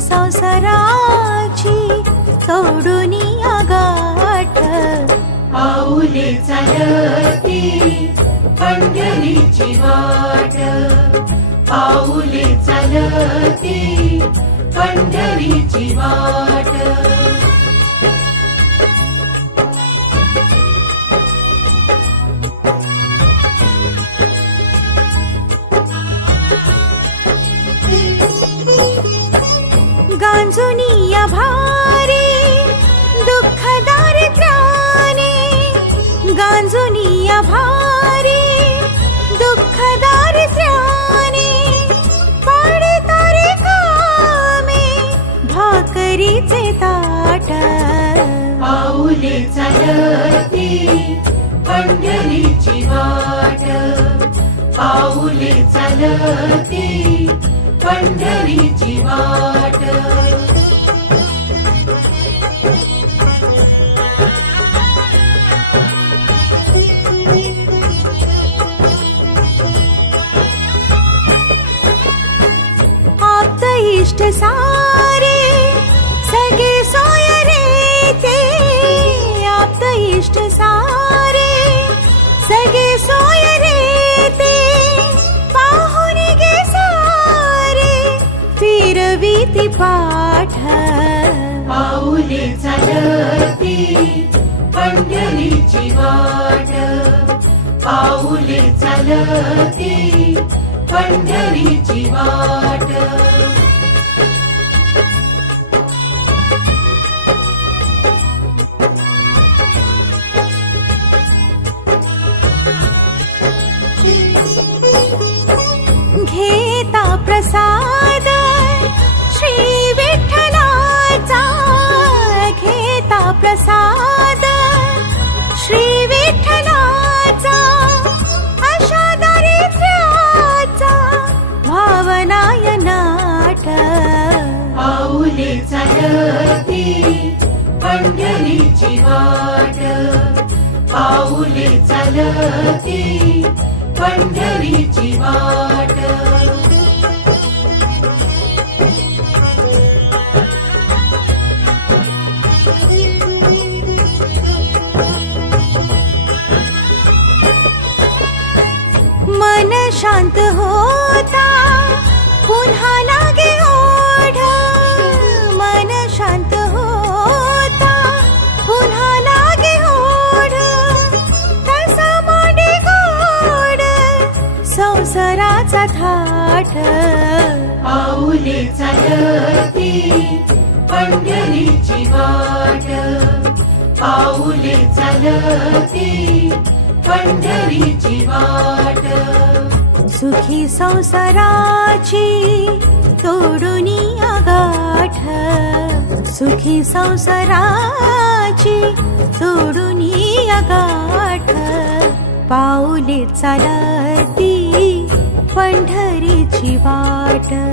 संसाराची सोडून गाठ पाऊले चालती पंढरीची वाट. पाऊले चालती पंढरीची वाट. गांजुनिया भारी दुःख दारिद्र्याने गांजुनिया भारी दुःख दारिद्र्याने पाडे तारे कामे भाकरीचे ताट. पाऊले चालती पंढरीची वाट. पाऊले चालती पंढरीची वाट. आप्त इष्ट सा फिरवी ती पाठ. पाऊले चालती पंढरीची वाट. पाऊले चालती पंढरीची वाट. घेता प्रसाद. पाऊले पंढरीची वाट. पाऊले चालती पंढरीची वाट. मन शांत होता पुन्हा लागे संसाराचा थाट. पाऊले चालती पंढरीची वाट. पाऊले चालती पंढरीची वाट. सुखी संसाराची तोडून गाठ सुखी संसाराची तोडून गाठ पाऊले चालती पंढरीची वाट.